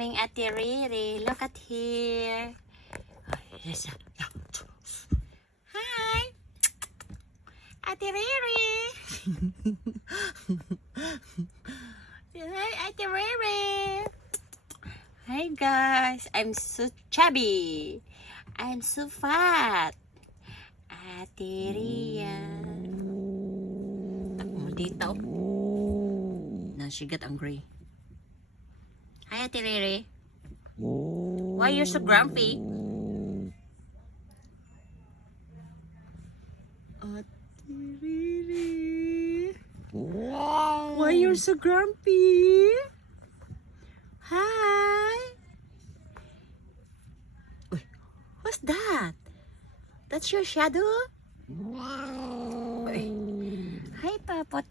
aming Ate Riri. Look at here. Hi! Ate Riri! Hi, Ate Riri! Hi guys! I'm so chubby. I'm so fat. Ate Ria. Dito. Now she got angry. Hi, Ate Riri. Why you so grumpy? Ate Riri. Why you're so grumpy? Hi. Uy, what's that? That's your shadow? Uy. Hi, Papot.